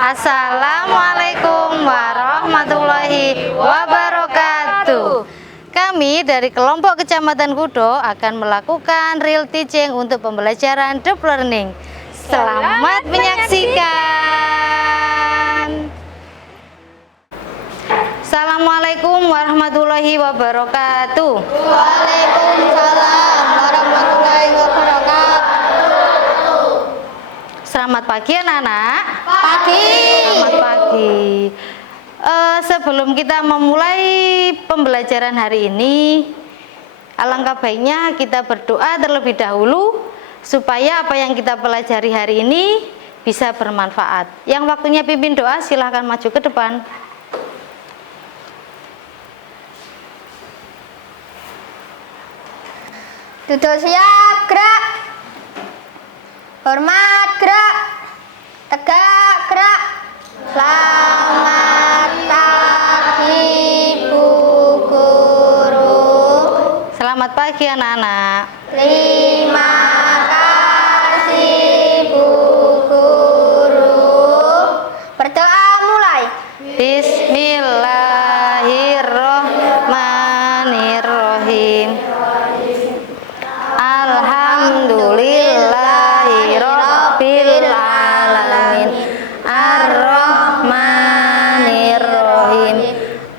Assalamualaikum warahmatullahi wabarakatuh. Kami dari kelompok Kecamatan Kudo akan melakukan real teaching untuk pembelajaran deep learning. Selamat menyaksikan. Assalamualaikum warahmatullahi wabarakatuh. Waalaikumsalam warahmatullahi wabarakatuh. Selamat pagi anak-anak. Pagi. Selamat pagi. Sebelum kita memulai pembelajaran hari ini, alangkah baiknya kita berdoa terlebih dahulu supaya apa yang kita pelajari hari ini bisa bermanfaat. Yang waktunya pimpin doa silahkan maju ke depan. Duduk siap, gerak. Hormat, gerak. Tegak, gerak. Selamat pagi, Bu Guru. Selamat pagi anak-anak. Terima kasih, Bu Guru. Berdoa mulai. Bismillahirrohmanirrohim. Alhamdulillahirabbil alamin. Ar-Rahmanir-Rahim.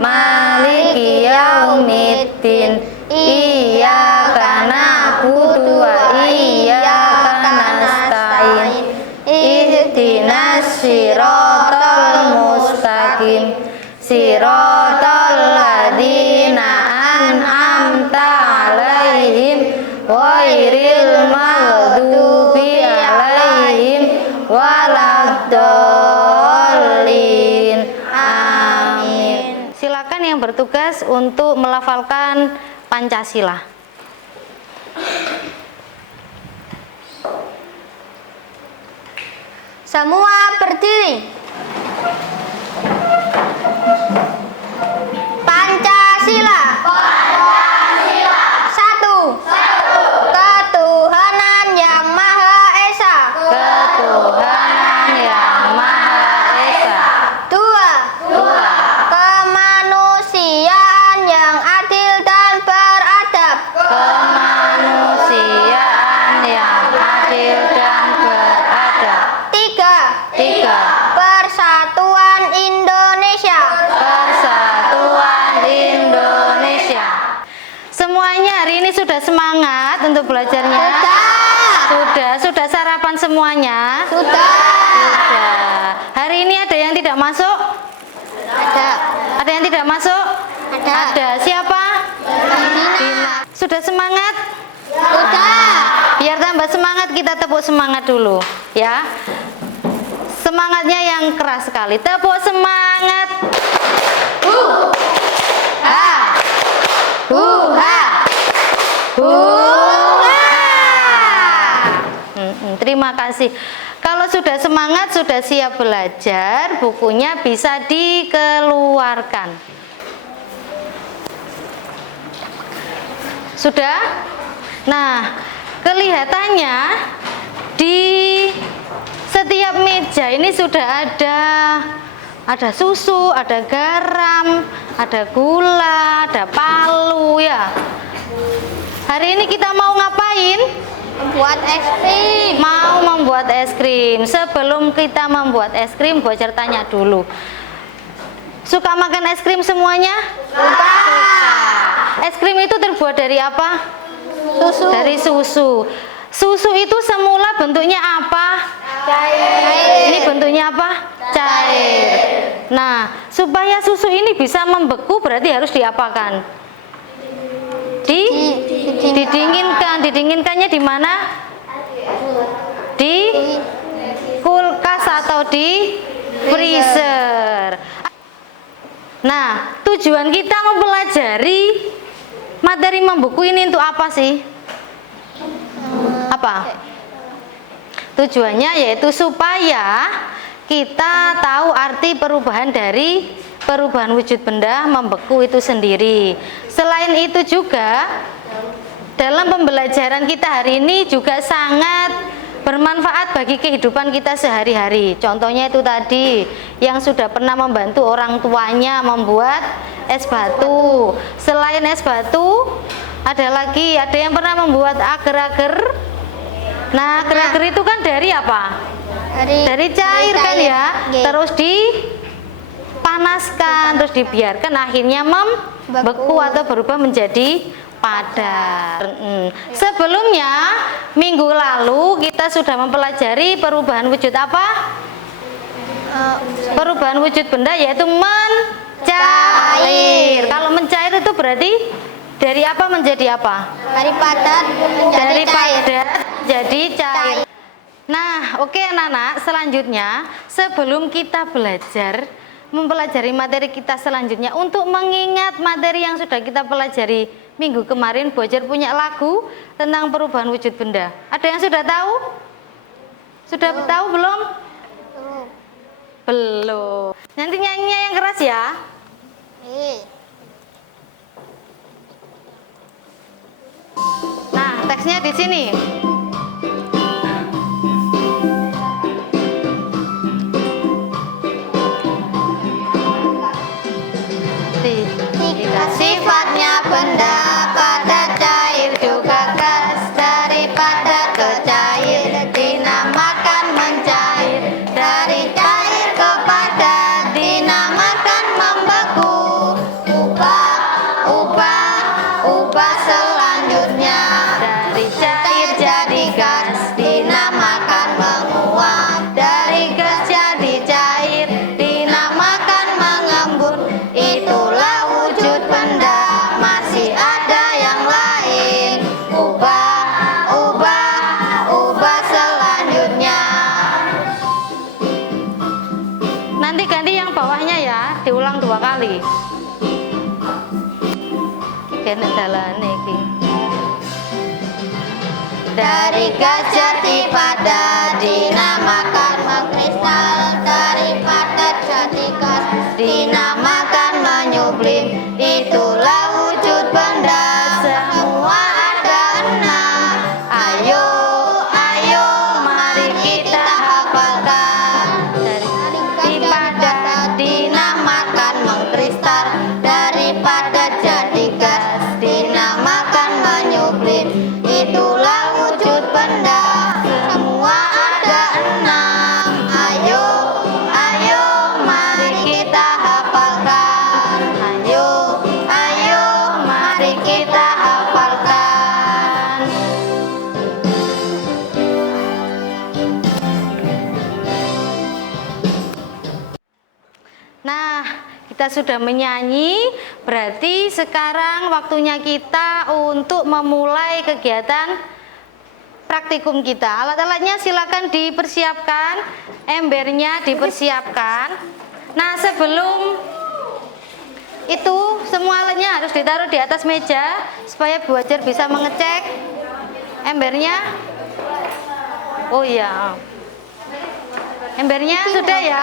Maliki yaumiddin. Iyyaka na'budu wa iyyaka nasta'in. Ihdinas siratal mustaqim. Siratal ladzina an'amta 'alaihim ghairil maghdubi 'alaihim waladdallin. Amin. Silakan yang bertugas untuk melafalkan Pancasila. Semua berdiri. Pancasila. Satu. Ketuhanan Yang Maha Esa. Ketuhanan Yang Maha Esa. Dua. Kemanusiaan yang adil dan beradab. Kemanusiaan yang adil dan beradab. Tiga. Tiga. Persatuan Indonesia. Persatuan Indonesia. Semuanya hari ini sudah semangat untuk belajarnya? Sudah sarapan semuanya? Sudah. Hari ini ada yang tidak masuk? Ada yang tidak masuk? Ada. Siapa? Dina. Sudah semangat? Sudah. Biar tambah semangat kita tepuk semangat dulu, ya. Semangatnya yang keras sekali. Tepuk semangat. Ha. Terima kasih. Kalau sudah semangat, sudah siap belajar, bukunya bisa dikeluarkan. Sudah? Nah, kelihatannya di setiap meja ini sudah ada susu, ada garam, ada gula, ada palu ya. Hari ini kita mau ngapain? Buat es krim. Mau membuat es krim. Sebelum kita membuat es krim, Bocor tanya dulu. Suka makan es krim semuanya? Suka. Es krim itu terbuat dari apa? Susu. Dari susu. Susu itu semula bentuknya apa? Cair. Ini bentuknya apa? Cair. Nah, supaya susu ini bisa membeku berarti harus diapakan? Didinginkan. Didinginkannya di mana? Di kulkas atau di freezer. Nah, tujuan kita mempelajari materi membeku ini untuk apa sih? Apa? Tujuannya yaitu supaya kita tahu arti perubahan dari perubahan wujud benda membeku itu sendiri. Selain itu juga dalam pembelajaran kita hari ini juga sangat bermanfaat bagi kehidupan kita sehari-hari. Contohnya itu tadi yang sudah pernah membantu orang tuanya membuat es batu. Selain es batu, ada yang pernah membuat agar-agar. Nah, agar-agar itu kan dari apa? Dari cair kan ya. Terus dipanaskan, terus dibiarkan, akhirnya membeku atau berubah menjadi padat. Sebelumnya minggu lalu kita sudah mempelajari perubahan wujud apa? Perubahan wujud benda yaitu mencair. Kalau mencair itu berarti dari apa menjadi apa? Dari padat menjadi cair. Padat jadi cair. Nah, oke anak-anak, selanjutnya sebelum kita mempelajari materi kita selanjutnya, untuk mengingat materi yang sudah kita pelajari minggu kemarin, Bu Ajar punya lagu tentang perubahan wujud benda. Ada yang sudah tahu? Sudah tahu belum? Belum. Nanti nyanyinya yang keras ya. Nah, teksnya di sini. Tiga sifatnya benda, padat, cair, juga gas. Dari padat ke cair dinamakan mencair. Dari cair ke padat dinamakan membeku. Ubah selanjutnya. Dari cair jadi gas dinamakan menguap. Dari gas jadi cair dinamakan mengembun. Itulah wujud benda, masih ada yang lain. Ubah selanjutnya. Nanti ganti yang bawahnya ya, diulang 2 kali. Kene dalane iki. Dari gas jadi padat dinamakan mengkristal. Dari padat jadi gas dinamakan menyublim. Itulah wujud benda, semua ada 6. Ayo, mari kita hafalkan. Dari padat dinamakan mengkristal. Dari padat jadi gas dinamakan menyublim. Itulah wujud benda, semua ada 6. Ayo, mari kita hafalkan. Ayo, mari kita hafalkan. Nah, kita sudah menyanyi, berarti sekarang waktunya kita untuk memulai kegiatan praktikum kita. Alat-alatnya silakan dipersiapkan, embernya dipersiapkan. Nah, sebelum itu semua alatnya harus ditaruh di atas meja supaya Bu Ajar bisa mengecek embernya. Oh iya. Embernya sudah ya?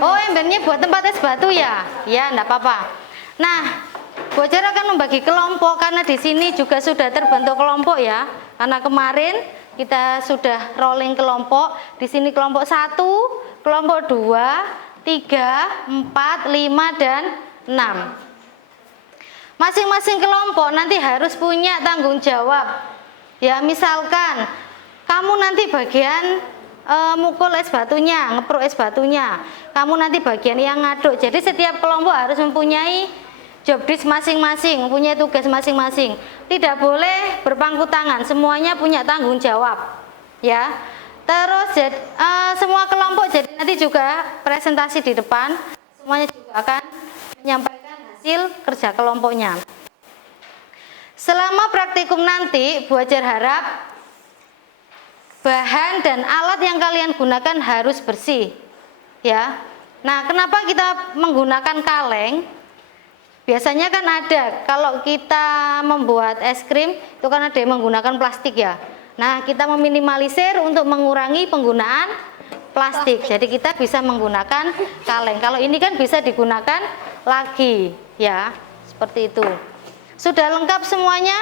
Oh, embernya buat tempat es batu ya? Ya, enggak apa-apa. Nah, Bu Ajar akan membagi kelompok karena di sini juga sudah terbentuk kelompok ya. Karena kemarin kita sudah rolling kelompok. Di sini kelompok 1, kelompok 2, 3, 4, 5 dan 6. Masing-masing kelompok nanti harus punya tanggung jawab. Ya, misalkan kamu nanti bagian mukul es batunya, ngepruk es batunya. Kamu nanti bagian yang ngaduk. Jadi setiap kelompok harus mempunyai job desk masing-masing, mempunyai tugas masing-masing. Tidak boleh berpangku tangan, semuanya punya tanggung jawab. Ya. Terus semua kelompok jadi nanti juga presentasi di depan, semuanya juga akan menyampaikan hasil kerja kelompoknya. Selama praktikum nanti, Bu Ajar harap bahan dan alat yang kalian gunakan harus bersih, ya. Nah, kenapa kita menggunakan kaleng? Biasanya kan ada, kalau kita membuat es krim itu kan ada yang menggunakan plastik ya. Nah, kita meminimalisir untuk mengurangi penggunaan plastik. Jadi kita bisa menggunakan kaleng. Kalau ini kan bisa digunakan lagi, ya. Seperti itu. Sudah lengkap semuanya?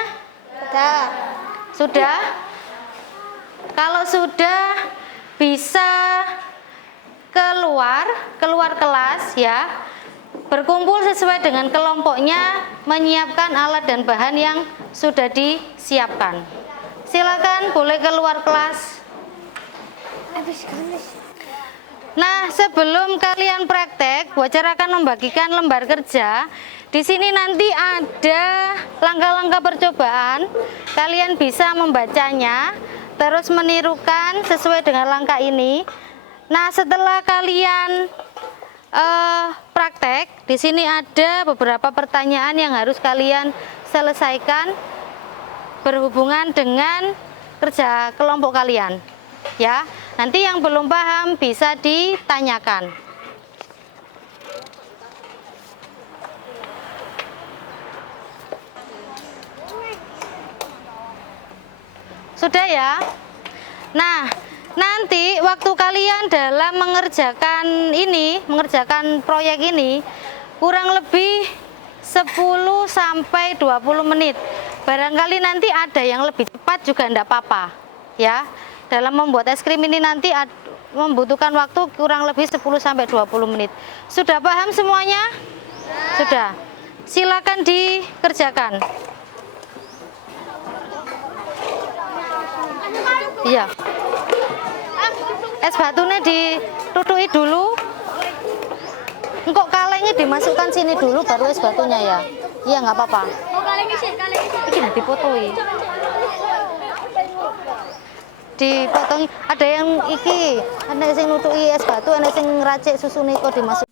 Sudah. Sudah? Kalau sudah bisa keluar kelas ya, berkumpul sesuai dengan kelompoknya, menyiapkan alat dan bahan yang sudah disiapkan. Silakan boleh keluar kelas. Nah, sebelum kalian praktek, Wajar akan membagikan lembar kerja. Di sini nanti ada langkah-langkah percobaan. Kalian bisa membacanya, terus menirukan sesuai dengan langkah ini. Nah, setelah kalian praktek, di sini ada beberapa pertanyaan yang harus kalian selesaikan berhubungan dengan kerja kelompok kalian. Ya, nanti yang belum paham bisa ditanyakan. Sudah ya? Nah, nanti waktu kalian dalam mengerjakan proyek ini kurang lebih 10 sampai 20 menit. Barangkali nanti ada yang lebih cepat juga enggak apa-apa, ya. Dalam membuat es krim ini nanti membutuhkan waktu kurang lebih 10 sampai 20 menit. Sudah paham semuanya? Sudah. Silakan dikerjakan. Iya. Es batunya ditutupi dulu. Engkok kalengnya dimasukkan sini dulu baru es batunya ya. Iya, nggak apa-apa. Oh, kalengnya sih. Ini dipotoi. Dipotong. Ada yang iki, ada yang nutuki es batu, ada yang ngeracik susu niko dimasuk.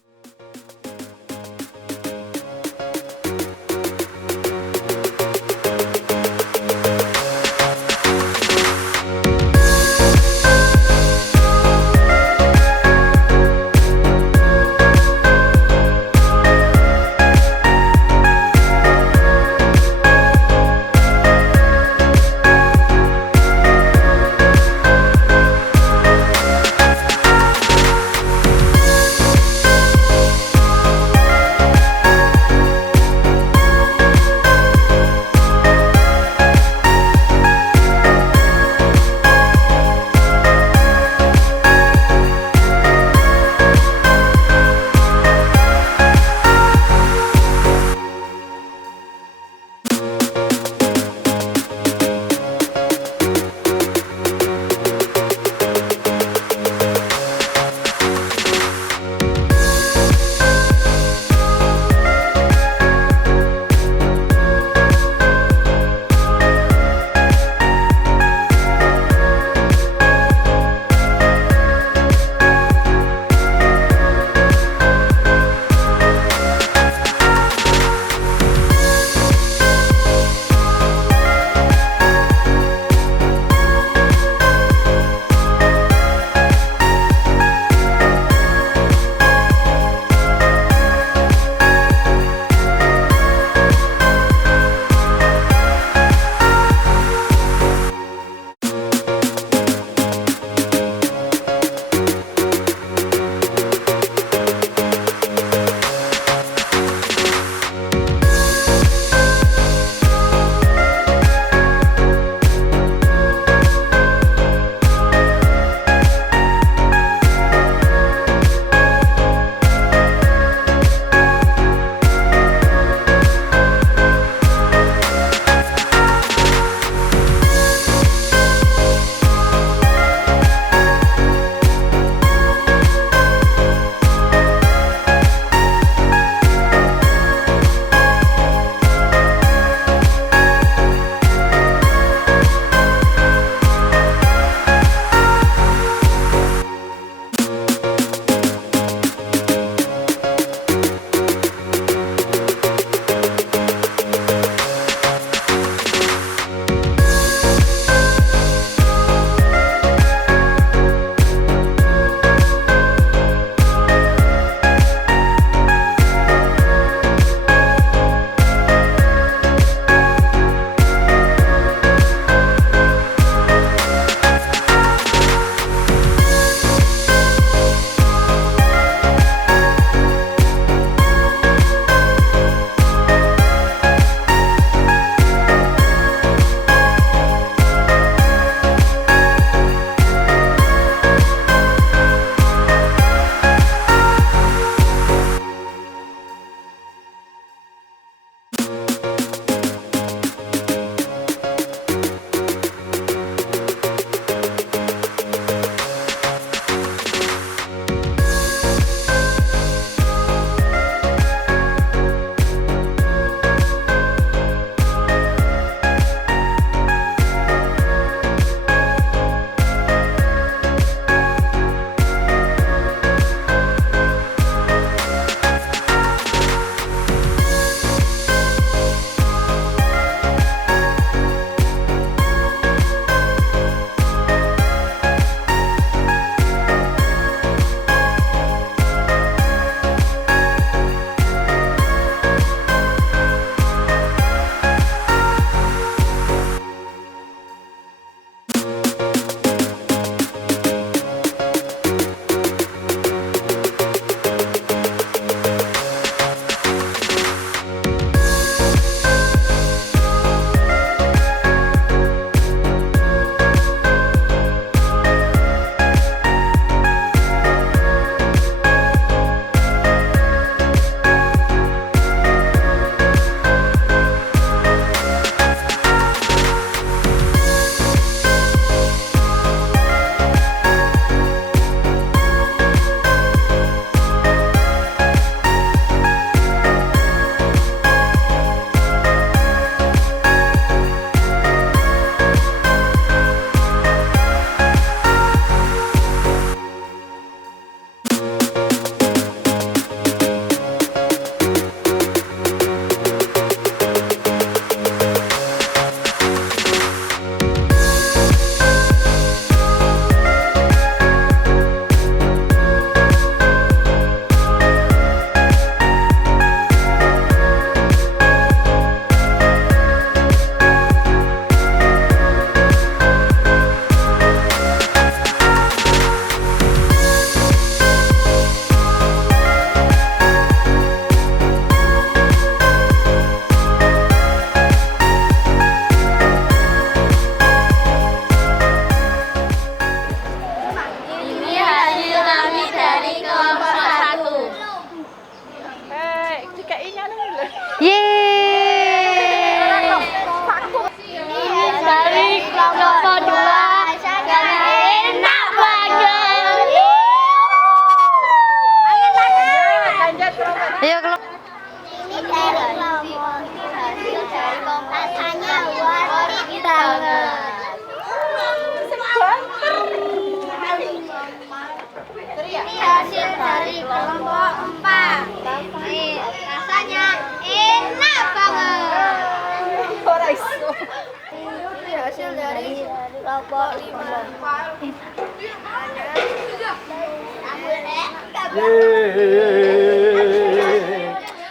kelompok 5.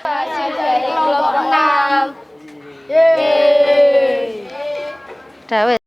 Hasil dari kelompok 6. Dawet.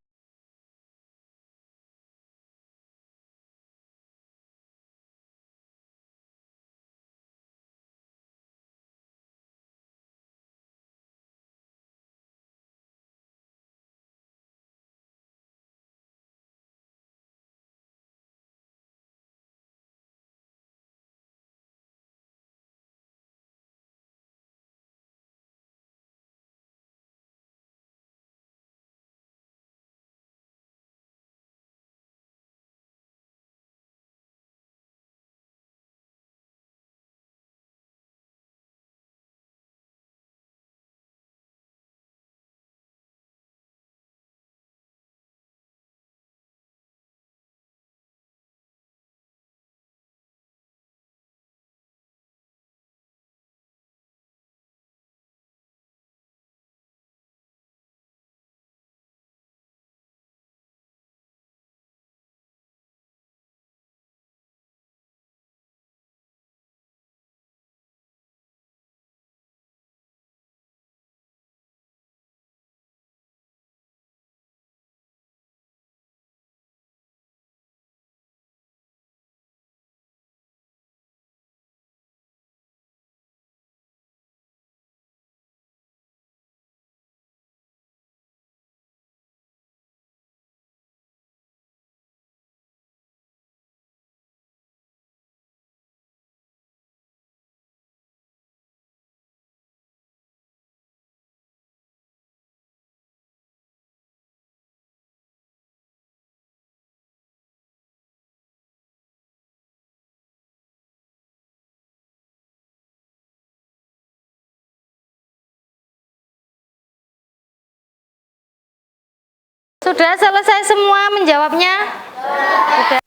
Sudah selesai semua menjawabnya? Sudah.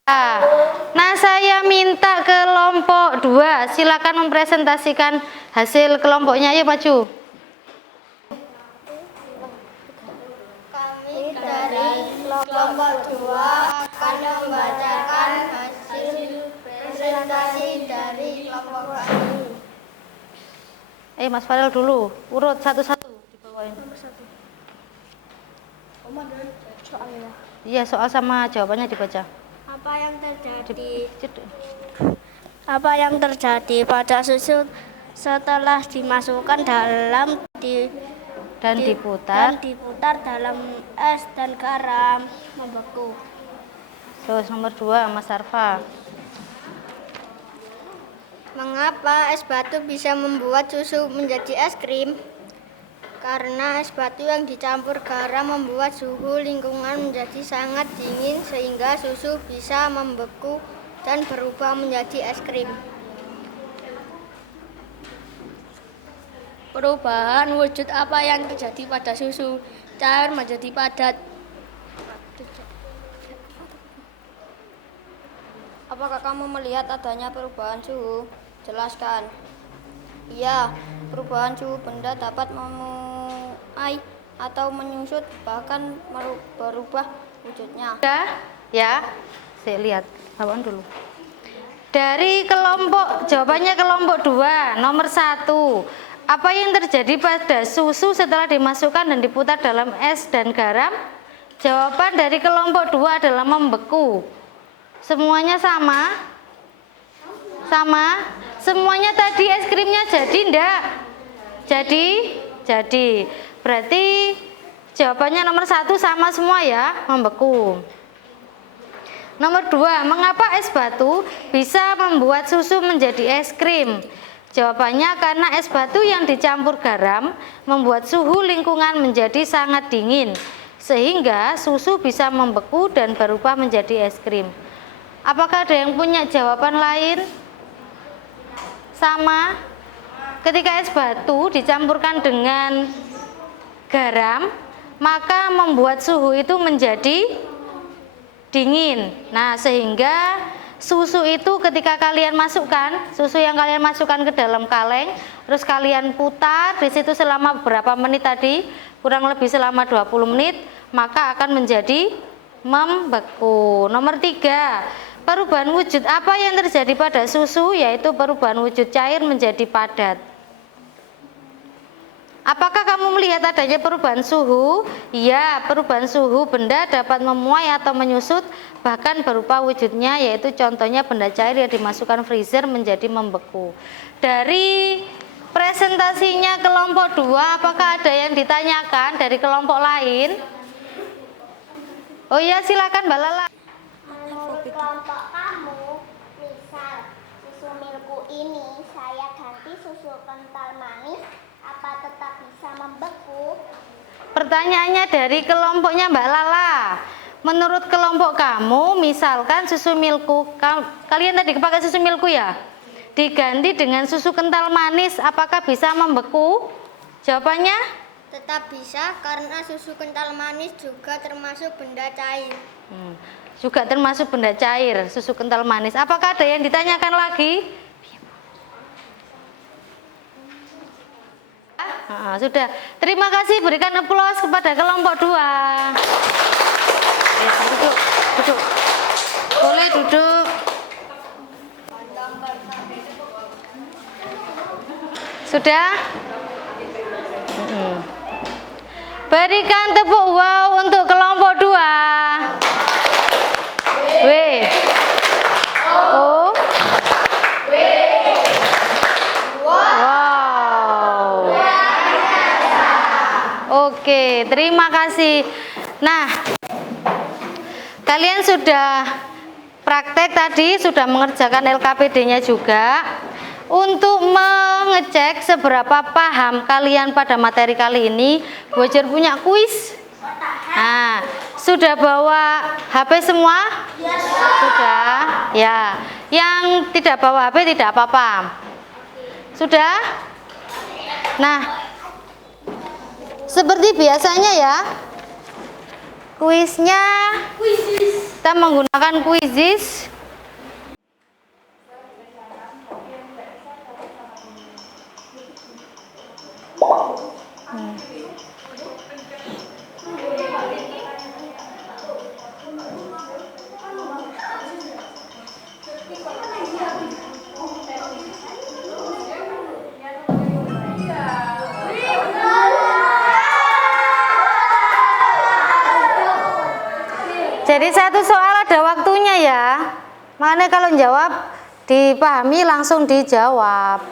Nah, saya minta kelompok 2, silakan mempresentasikan hasil kelompoknya. Ayo maju. Kami dari kelompok 2 akan membacakan hasil presentasi dari kelompok kami. Mas Farel dulu, urut satu-satu dibawain. Iya, soal sama jawabannya dibaca. Apa yang terjadi pada susu setelah dimasukkan Dan diputar dalam es dan garam membeku. Terus nomor 2, Mas Arfa. Mengapa es batu bisa membuat susu menjadi es krim? Karena es batu yang dicampur garam membuat suhu lingkungan menjadi sangat dingin sehingga susu bisa membeku dan berubah menjadi es krim. Perubahan wujud apa yang terjadi pada susu? Cair menjadi padat. Apakah kamu melihat adanya perubahan suhu? Jelaskan. Iya, perubahan suhu benda dapat memuai atau menyusut, bahkan berubah wujudnya. Sudah? Ya, saya lihat. Bawaan dulu. Dari jawabannya kelompok 2, nomor 1. Apa yang terjadi pada susu setelah dimasukkan dan diputar dalam es dan garam? Jawaban dari kelompok 2 adalah membeku. Semuanya sama? Sama? Semuanya tadi es krimnya jadi enggak? Jadi. Berarti jawabannya nomor 1 sama semua ya, membeku. Nomor 2, mengapa es batu bisa membuat susu menjadi es krim? Jawabannya karena es batu yang dicampur garam membuat suhu lingkungan menjadi sangat dingin, sehingga susu bisa membeku dan berubah menjadi es krim. Apakah ada yang punya jawaban lain? Sama. Ketika es batu dicampurkan dengan garam, maka membuat suhu itu menjadi dingin. Nah, sehingga susu itu ketika kalian masukkan, susu yang kalian masukkan ke dalam kaleng, terus kalian putar di situ selama berapa menit tadi? Kurang lebih selama 20 menit, maka akan menjadi membeku. Nomor 3, perubahan wujud apa yang terjadi pada susu? Yaitu perubahan wujud cair menjadi padat. Apakah kamu melihat adanya perubahan suhu? Ya, perubahan suhu benda dapat memuai atau menyusut, bahkan berupa wujudnya, yaitu contohnya benda cair yang dimasukkan freezer menjadi membeku. Dari presentasinya kelompok 2, apakah ada yang ditanyakan dari kelompok lain? Oh iya, silakan Mbak Lala. Menurut kelompok kamu, misal susu milku ini saya ganti susu kental manis, apa tetap bisa membeku? Pertanyaannya dari kelompoknya Mbak Lala. Menurut kelompok kamu, misalkan susu milku, kalian tadi pakai susu milku ya, diganti dengan susu kental manis, apakah bisa membeku? Jawabannya? Tetap bisa karena susu kental manis juga termasuk benda cair. Juga termasuk benda cair, susu kental manis. Apakah ada yang ditanyakan lagi? Sudah. Terima kasih, berikan aplaus kepada kelompok 2. Ya, duduk. Boleh duduk. Sudah? Berikan tepuk wow untuk kelompok 2. W. O. Wow. Oke, terima kasih. Nah, kalian sudah praktek tadi, sudah mengerjakan LKPD-nya juga. Untuk mengecek seberapa paham kalian pada materi kali ini, Bojer punya kuis. Nah, sudah bawa HP semua? Sudah. Ya. Yang tidak bawa HP tidak apa-apa. Sudah? Nah, seperti biasanya ya, kuisnya kita menggunakan Quizizz. Jadi satu soal ada waktunya ya. Makanya kalau jawab dipahami langsung dijawab.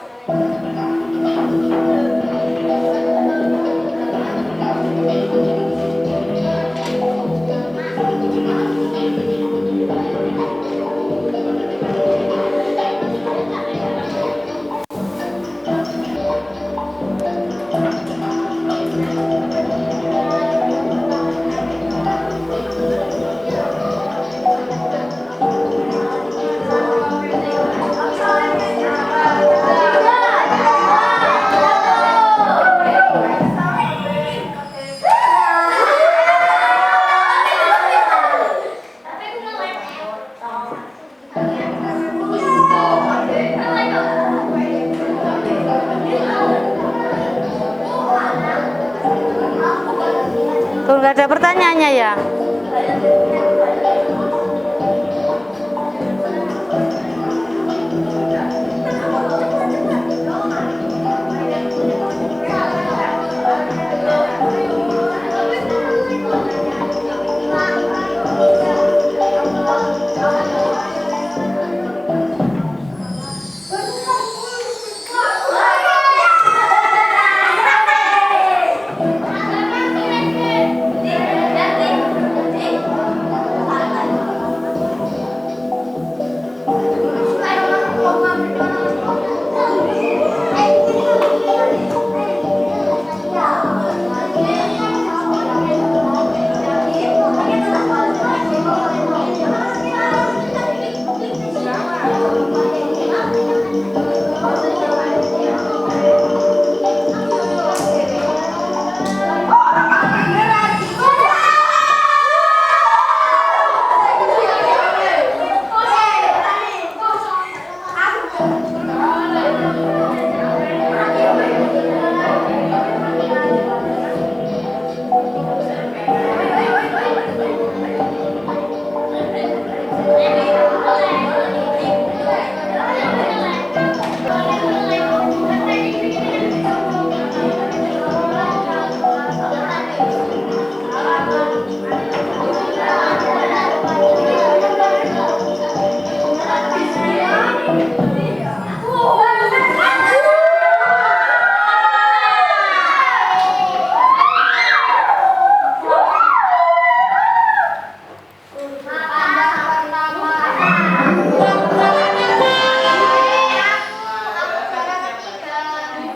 Tuh, nggak ada pertanyaannya ya.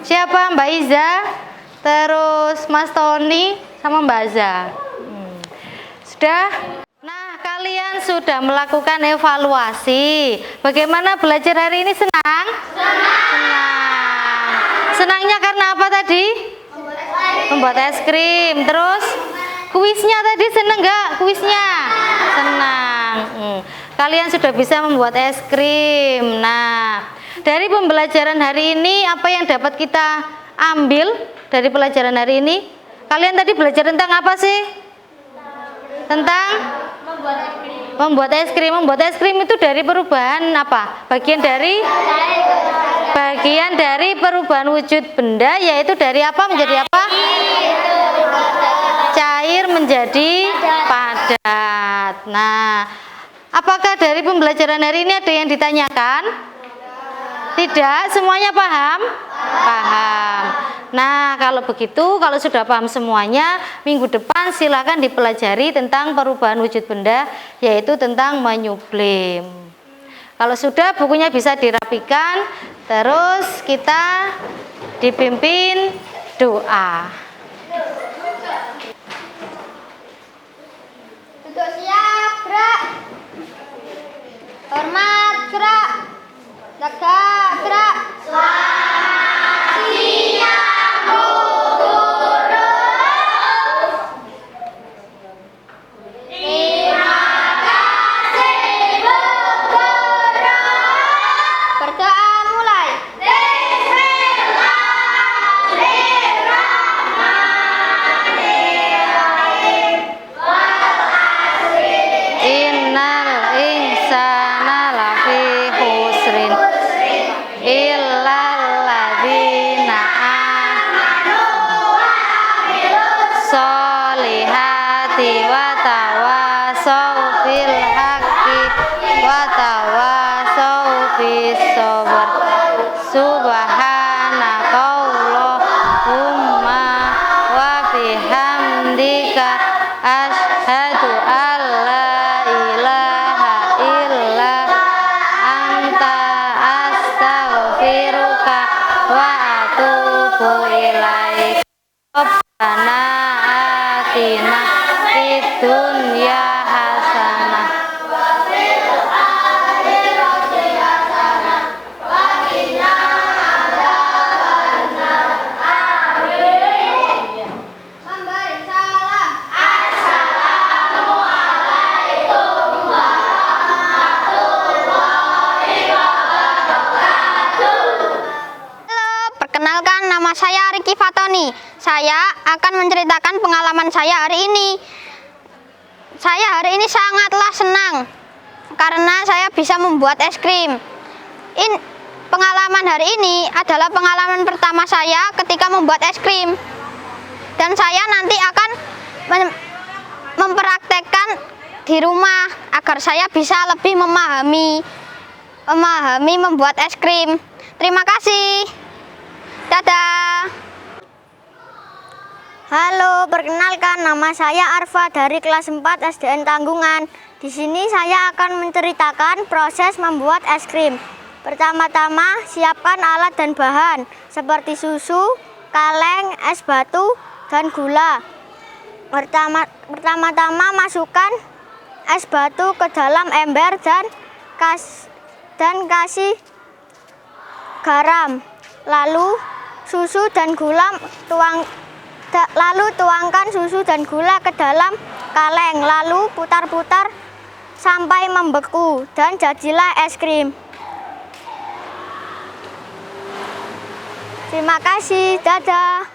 Siapa? Mbak Iza, terus Mas Tony, sama Mbak Za. Sudah? Nah, kalian sudah melakukan evaluasi. Bagaimana belajar hari ini? Senang? Senang. Senangnya karena apa tadi? Membuat es krim. Terus kuisnya tadi seneng nggak? Kuisnya? Senang. Kalian sudah bisa membuat es krim. Nah, dari pembelajaran hari ini apa yang dapat kita ambil dari pelajaran hari ini? Kalian tadi belajar tentang apa sih? Tentang membuat es krim. Membuat es krim itu dari perubahan apa? Bagian dari perubahan wujud benda, yaitu dari apa menjadi apa? Cair menjadi padat. Nah, apakah dari pembelajaran hari ini ada yang ditanyakan? Tidak, semuanya paham? Paham. Nah, kalau begitu, kalau sudah paham semuanya, minggu depan silakan dipelajari tentang perubahan wujud benda, yaitu tentang menyublim. Kalau sudah, bukunya bisa dirapikan, terus kita dipimpin doa. Duduk siap, gerak. Hormat, gerak. Tegak, gerak. Berdoa mulai. Innal insana lafi khusrin illal ladzina amanu sholihati wa tawasau bil haqqi wa tawasau bis sabr. Subhanakallahumma wa bihamdika asyhadu an la ilaha illa anta astaghfiruka wa atubu ilaik. Rabbana atina fid dunya hasanah. Memberi salam. Perkenalkan, nama saya Riki Fatoni. Saya akan menceritakan pengalaman saya hari ini. Saya hari ini sangatlah senang karena saya bisa membuat es krim. Pengalaman hari ini adalah pengalaman pertama saya ketika membuat es krim. Dan saya nanti akan mempraktekkan di rumah agar saya bisa lebih memahami membuat es krim. Terima kasih. Dadah. Halo, perkenalkan, nama saya Arfa dari kelas 4 SDN Tanggungan. Di sini saya akan menceritakan proses membuat es krim. Pertama-tama, siapkan alat dan bahan seperti susu, kaleng, es batu, dan gula. Pertama-tama masukkan es batu ke dalam ember dan kasih garam. Lalu tuangkan susu dan gula ke dalam kaleng, lalu putar-putar sampai membeku dan jadilah es krim. Terima kasih, dadah.